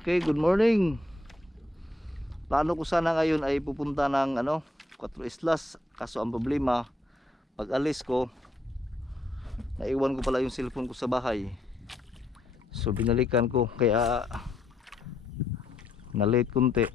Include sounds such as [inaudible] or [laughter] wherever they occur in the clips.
Okay, good morning. Plano ko sana ngayon ay pupunta ng ano, Cuatro Islas. Kaso ang problema, pag alis ko, naiwan ko pala yung cellphone ko sa bahay. So binalikan ko kaya na late kunti.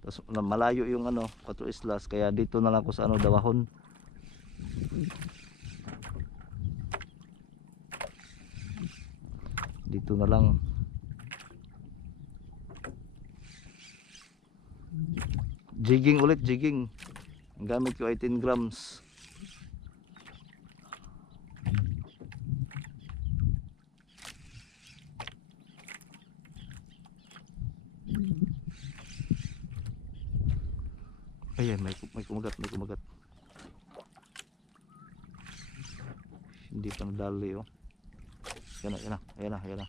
Tapos malayo yung ano, Cuatro Islas kaya dito na lang ako sa ano Dawahon. Dito na lang. Jigging ulit, jigging. Gamit ko ay 10 grams. Ayan, may, may kumagat, may kumagat. Hindi pa nadali oh. Yan na, yan na, yan na, yan na.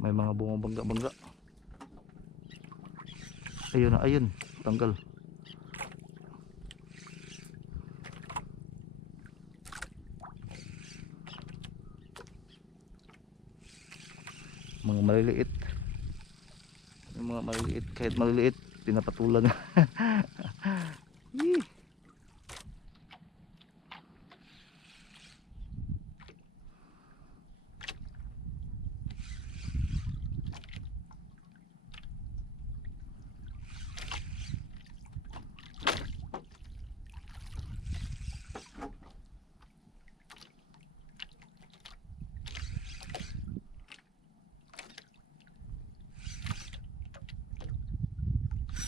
May mga bumabangga-bangga. Ayun na, ayun. Tanggal. Mga maliliit. Yung mga maliliit, kahit maliliit, pinapatulan. [laughs]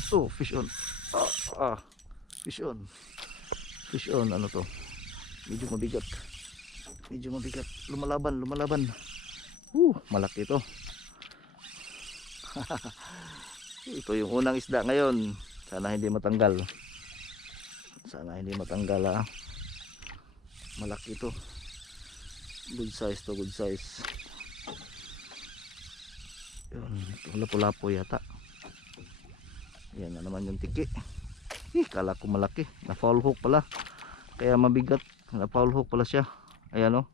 Oh, fish on. Ah, ah, fish on. Fish on, ano to? Medyo mabigat. Medyo mabigat. Lumalaban, lumalaban. Uh, malaki to. [laughs] ito yung unang isda ngayon. Sana hindi matanggal. Sana hindi matanggal ha. Malaki to. Good size to, good size. Yun, lapo-lapo yata. Yan na naman yung tiki. Eh, kala ko malaki. Na foul hook pala. Kaya mabigat. Na foul hook pala siya. Ayan [laughs] o.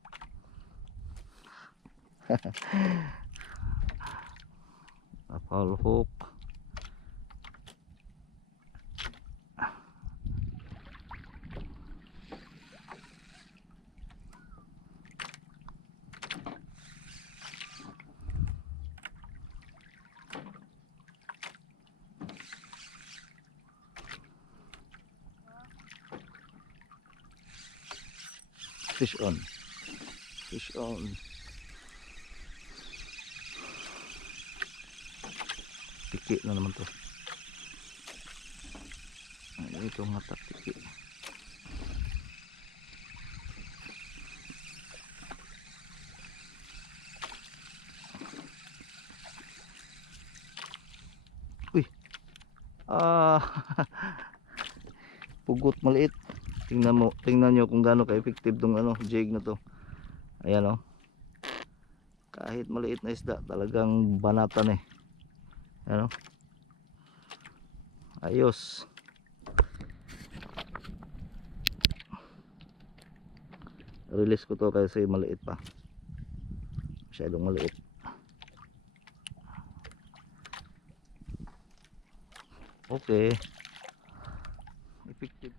na foul hook. Fish on. Fish on. Tiki na naman to. Ano ito mata tiki. Uy. Ah. [laughs] Pugot maliit. Tingnan mo, tingnan nyo kung gaano ka-effective tong ano, jig na to. Ayan oh. Kahit maliit na isda, talagang banatan eh. Ayan oh. Ayos. Release ko to kasi maliit pa. Masyadong maliit. Okay. Effective.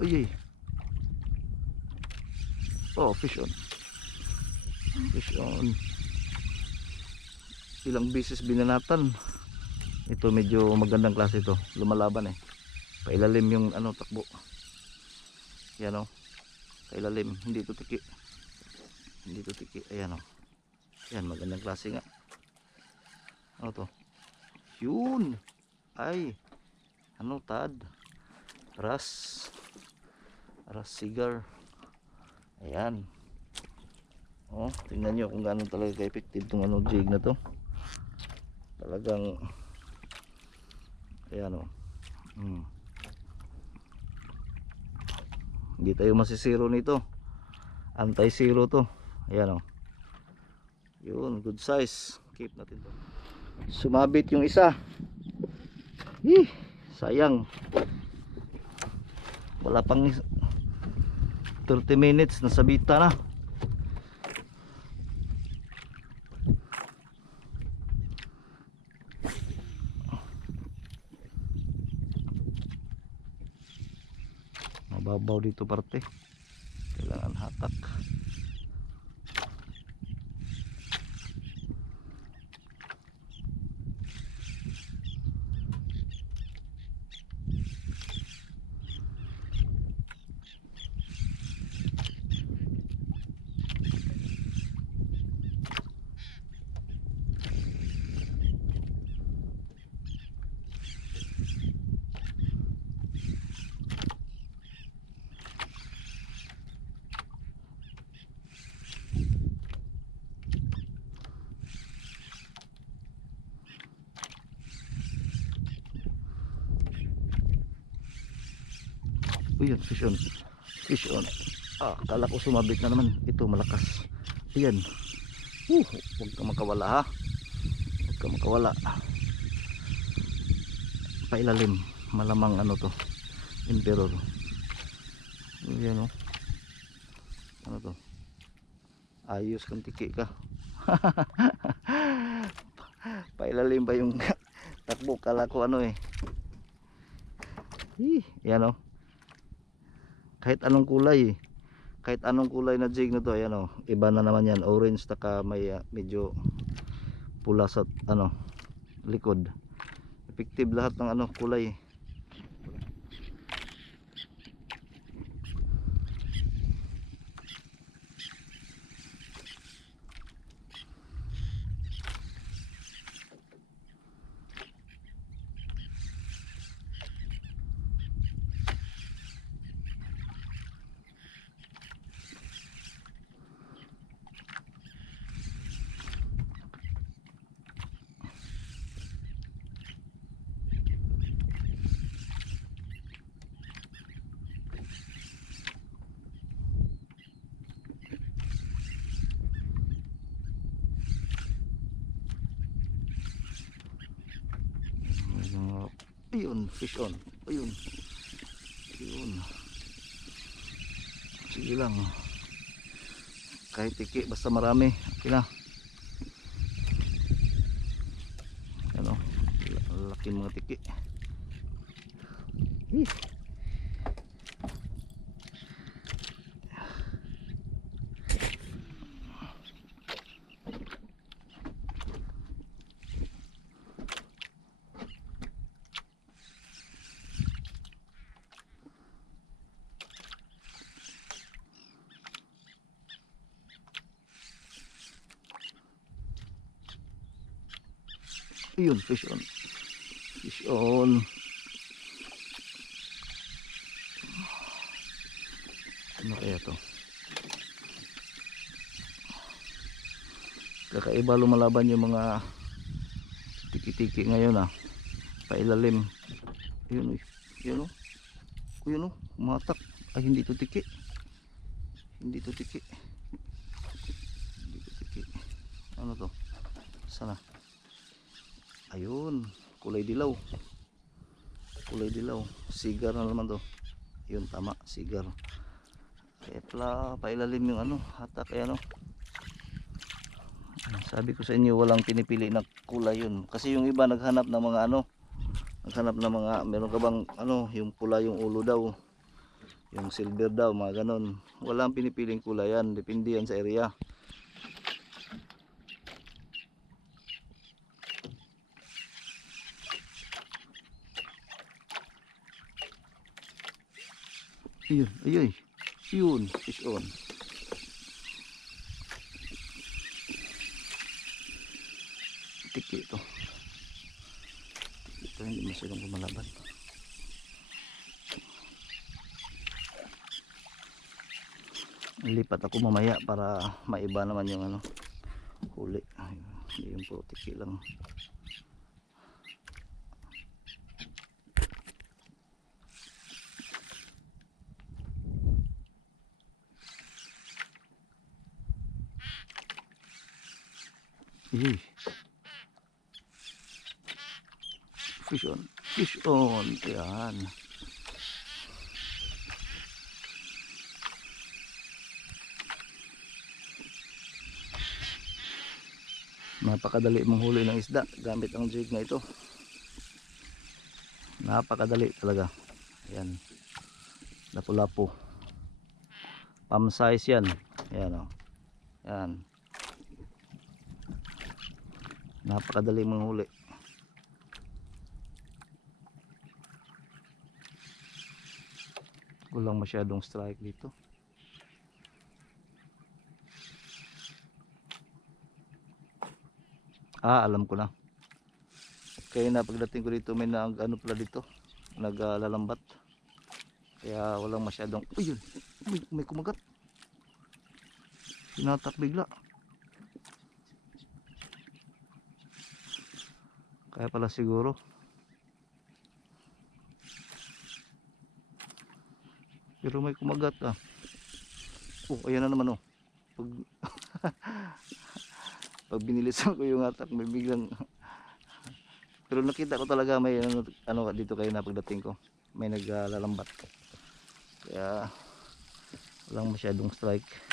Uy. Oh, fish on. Fish on. Ilang beses binanatan. Ito medyo magandang klase ito. Lumalaban eh. Pailalim yung ano takbo. Yan oh. Pailalim. Hindi ito tiki. Hindi to tiki. Ayan o. Ayan, magandang klase nga. Ano to? Yun! Ay! Ano, tad? Ras. Ras cigar. Ayan. Oh, tingnan nyo kung gaano talaga ka-effective tong ano jig na to. Talagang Ayan oh. Hmm. Hindi tayo masisiro nito. Anti-zero to. Ayan oh. Yun, good size. Keep natin to. Sumabit yung isa. Ih, sayang. Wala pang 30 minutes na sabita na. Mababaw dito parte. Kailangan hatak. Uy, fish on. Fish on. Ah, kala ko sumabit na naman. Ito, malakas. Ayan. Uh, huwag ka makawala ha. Huwag ka makawala. Pailalim. Malamang ano to. Emperor. Ayan o. Ano to? Ayos kang tiki ka. [laughs] Pailalim ba yung [laughs] takbo? Kala ko ano eh. Yan o kahit anong kulay kahit anong kulay na jig na to ayan oh iba na naman yan. Orange taka may ah, medyo pula sa ano likod. Effective lahat ng ano kulay May mga ayun fish on. Ayun. Ayun. Sige lang. Kahit tiki basta marami. Okay na. Ano? Laki mga tiki. Ih. Ayun, fish on. Fish on. Ano kaya to? Kakaiba lumalaban yung mga tiki-tiki ngayon ah. Pailalim. Ayun, uy. Ayun oh. Ayun oh, matak. Ay, hindi to tiki. Hindi to tiki. Hindi to tiki. Ano to? Sana? Ayun, kulay dilaw. Kulay dilaw. Sigar na naman to. Yun, tama, sigar. Kaya pala, pailalim yung ano, hatak, kaya ano. Sabi ko sa inyo, walang pinipili na kulay yun. Kasi yung iba naghanap ng mga ano, naghanap ng mga, meron ka bang ano, yung pula yung ulo daw. Yung silver daw, mga ganon. Walang pinipiling kulay yan, depende yan sa area. Ayun, ayun. Yun, fish on. Tiki ito. Ito hindi masyadong lumalaban. Lipat ako mamaya para maiba naman yung ano huli. Ayun, yung puro tiki lang. Yay. Fish on. Fish on. Yan. Napakadali mong huli ng isda gamit ang jig na ito. Napakadali talaga. Yan. Lapu-lapu. Palm size yan. Yan o. Yan. Napakadali manghuli. Walang masyadong strike dito. Ah, alam ko na. Kaya na pagdating ko dito may nag ano pala dito, naglalambat. Kaya walang masyadong Uy. May, may kumagat. Sinatak bigla. Kaya pala siguro. Pero may kumagat ah. Oh, ayan na naman oh. Pag [laughs] Pag binilisan ko yung atak, may biglang [laughs] Pero nakita ko talaga may ano, ano dito kayo na pagdating ko. May naglalambat. Kaya walang masyadong strike.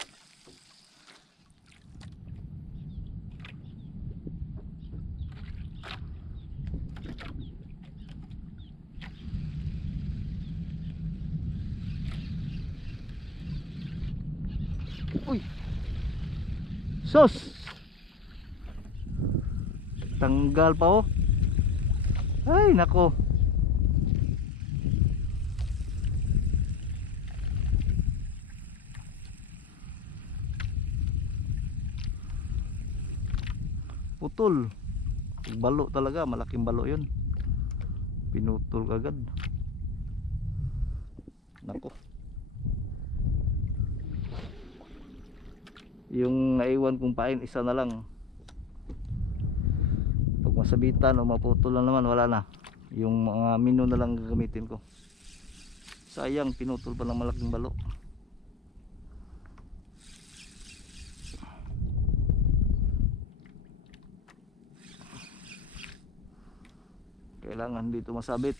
Uy. Sos. Tanggal pa oh. Ay nako. Putol. Balo talaga, malaking balo 'yun. Pinutol agad. Nako. Yung naiwan kong pain isa na lang. Pag masabitan o maputol lang naman wala na. Yung mga mino na lang gagamitin ko. Sayang pinutol pa ng malaking balo. Kailangan dito masabit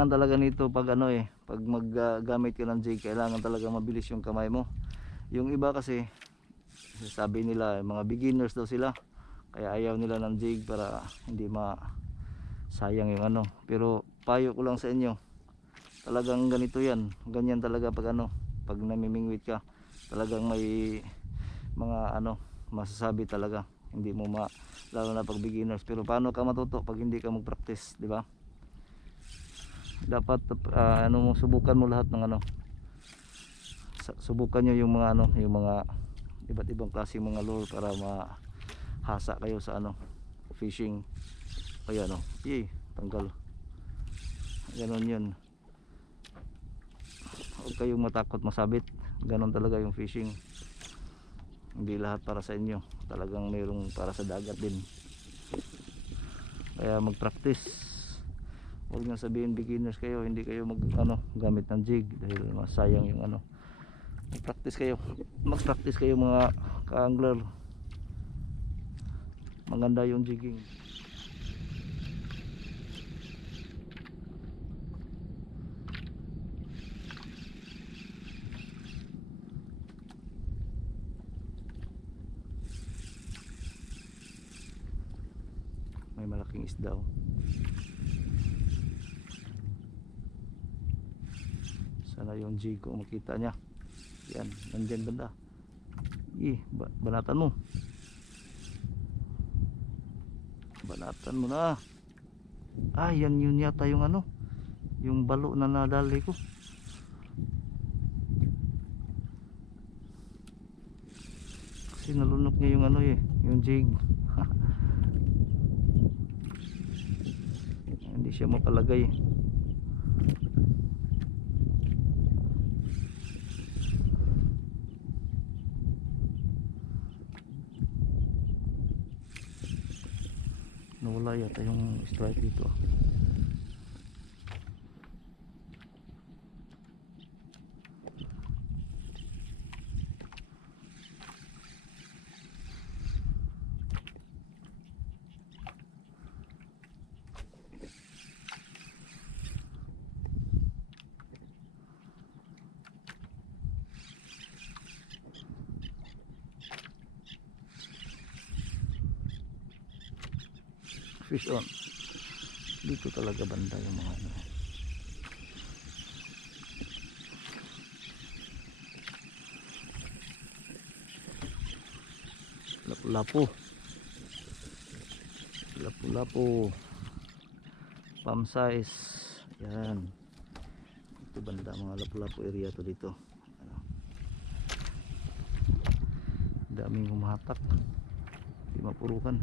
kailangan talaga nito pag ano eh pag maggamit ka ng jig kailangan talaga mabilis yung kamay mo. Yung iba kasi sabi nila mga beginners daw sila kaya ayaw nila ng jig para hindi ma sayang yung ano. Pero payo ko lang sa inyo talagang ganito yan. Ganyan talaga pag ano pag namimingwit ka talagang may mga ano masasabi talaga. Hindi mo ma lalo na pag beginners. Pero paano ka matuto pag hindi ka mag-practice di ba dapat ah, ano mo subukan mo lahat ng ano. Subukan nyo yung mga ano yung mga iba't ibang klase mga lure para mahasa kayo sa ano fishing. Kaya ano yay tanggal. Ganon yun. Huwag kayong matakot masabit. Ganon talaga yung fishing. Hindi lahat para sa inyo. Talagang mayroong para sa dagat din. Kaya mag practice huwag nang sabihin beginners kayo hindi kayo mag ano gamit ng jig dahil masayang yung ano mag practice kayo. Mag practice kayo mga ka-angler. Maganda yung jigging. May malaking isda oh. Sana yung jig ko makita niya yan nandyan banda eh ba banatan mo Banatan mo na. Ah, yan yun yata yung ano. Yung balo na nadali ko. Kasi nalunok niya yung ano eh. Yung jig. [laughs] Hindi siya mapalagay. Nawala yata yung strike dito. ah. Fish on. Dito talaga banda yung mga ano. Lapu-lapu. Lapu-lapu. Palm size. Yan. Ito banda mga lapu-lapu area to dito. Ano. Daming humatak. Di mapurukan.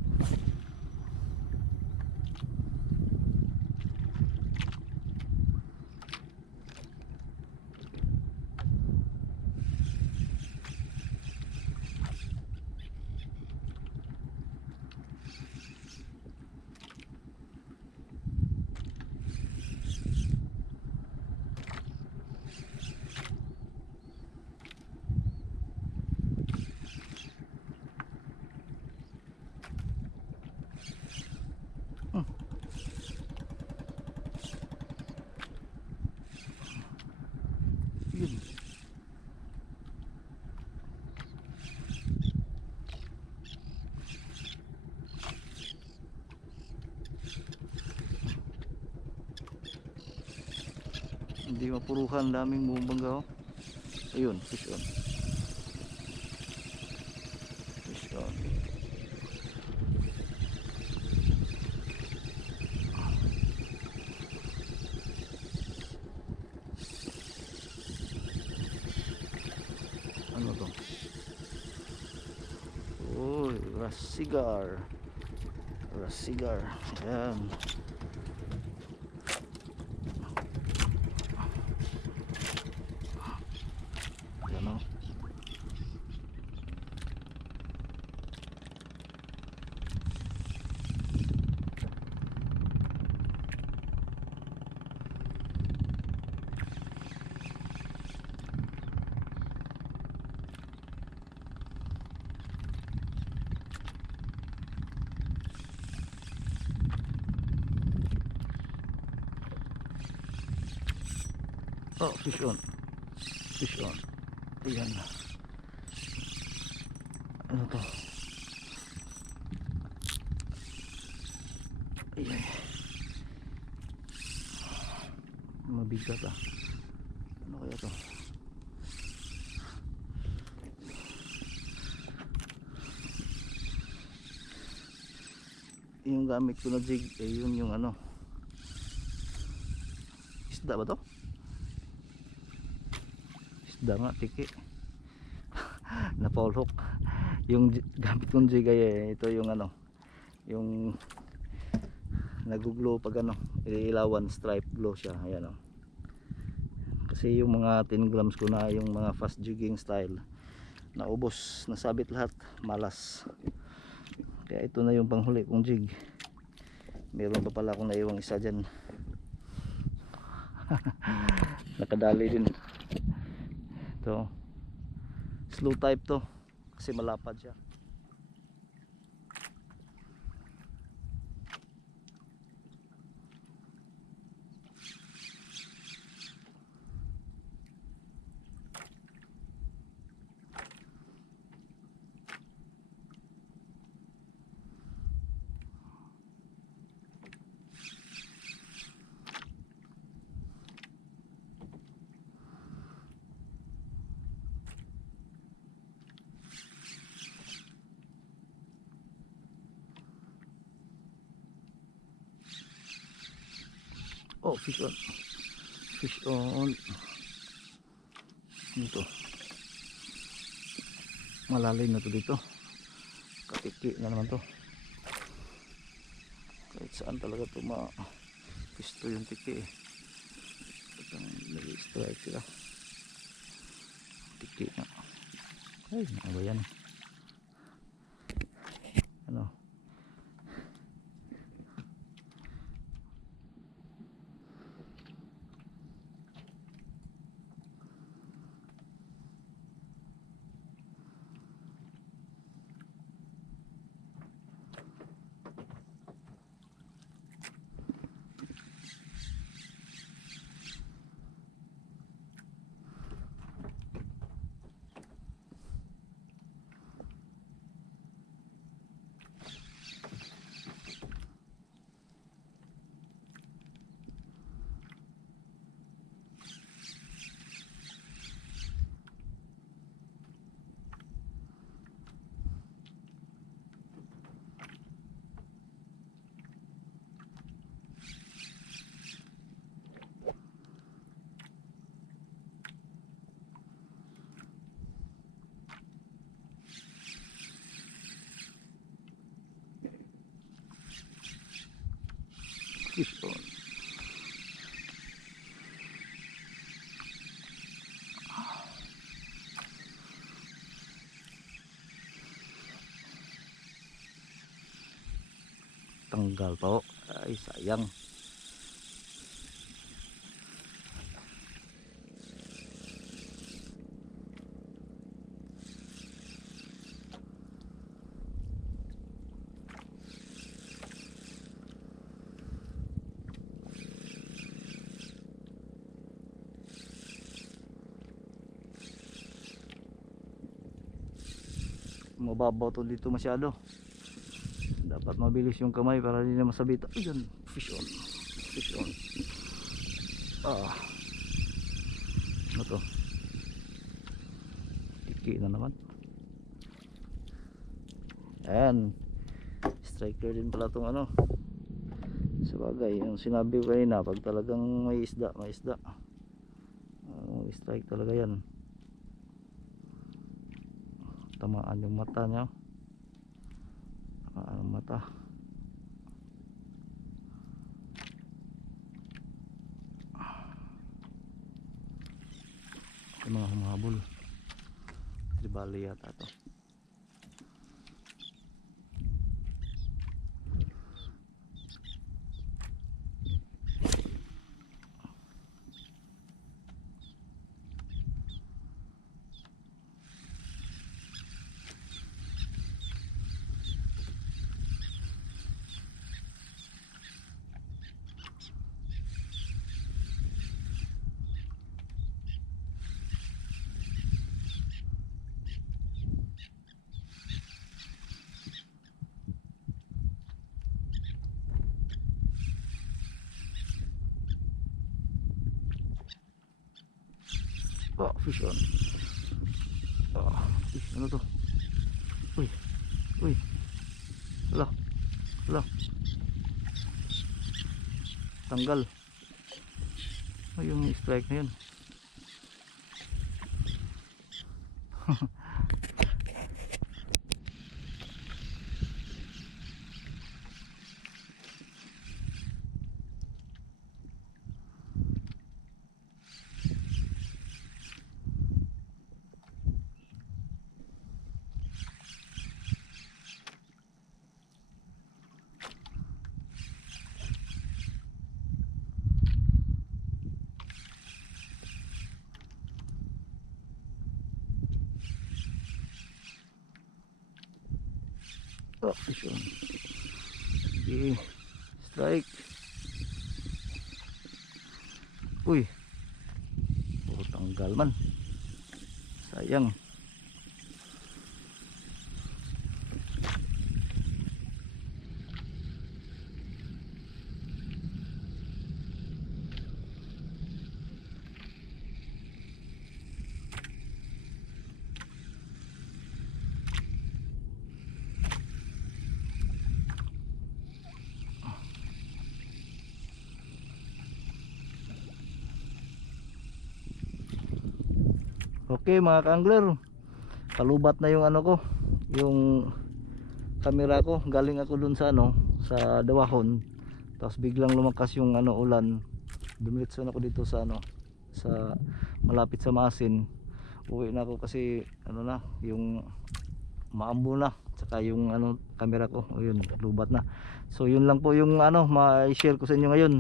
Yun. Hindi mapuruhan, daming bumangga oh. Ayun, fish on. Fish on. Ano to? Uy, rasigar. Rasigar. Ayan o. Oh, fish on. Fish on. Ayan. Ano to? Ayan. Mabigat ah. Ano kaya to? Yung gamit ko na jig, eh yun yung ano. Isda ba to? Nga tiki. [laughs] Na foul hook. Yung gamit kong jig ay eh, ito yung ano yung naguglow pag ano ilawan stripe glow siya ayan o kasi yung mga 10 grams ko na yung mga fast jigging style naubos nasabit lahat malas. Kaya ito na yung panghuli kong jig. Meron pa pala akong naiwang isa dyan. [laughs] Nakadali din ito slow type to kasi malapad siya Malalim na to dito. Katiki na naman to. Kahit saan talaga to ma pisto yung tiki eh. Nag-strike sila. Tiki na. Ay, ano ba yan? Ano? Fish on. Tanggal pa ho. Ay, sayang. Mababaw to dito masyado. Dapat mabilis yung kamay para hindi na masabit. Ayan, fish on. Fish on. Ah. Ano to? Tiki na naman. Ayan. Striker din pala tong ano. Sabagay, yung sinabi ko kanina, pag talagang may isda, may isda. Uh, strike talaga yan. Tamaan yung mata niya. Tamaan mata. Yung mga humahabol. Tribali yata to. Oh, fish on. Oh, fish, ano to? Uy, uy. Wala, wala. Tanggal. Oh, yung strike na yun. [laughs] Fish on. Okay. Strike. Uy. Puro tanggal man. Sayang. Okay mga ka-angler. Kalubat na yung ano ko, yung camera ko. Galing ako dun sa ano, sa Dawahon. Tapos biglang lumakas yung ano ulan. Dumiritso na ako dito sa ano, sa malapit sa Masin. Uwi na ako kasi ano na, yung maambo na saka yung ano camera ko o yun lubat na so yun lang po yung ano ma-share ko sa inyo ngayon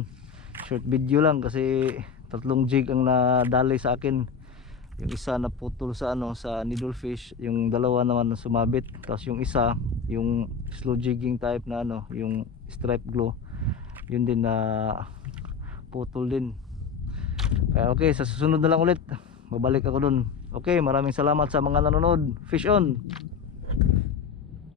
short video lang kasi tatlong jig ang nadali sa akin yung isa na putol sa ano sa needlefish yung dalawa naman na sumabit. Tapos yung isa yung slow jigging type na ano yung stripe glow yun din na putol din. Kaya okay sa susunod na lang ulit. Babalik ako dun. Okay maraming salamat sa mga nanonood. Fish on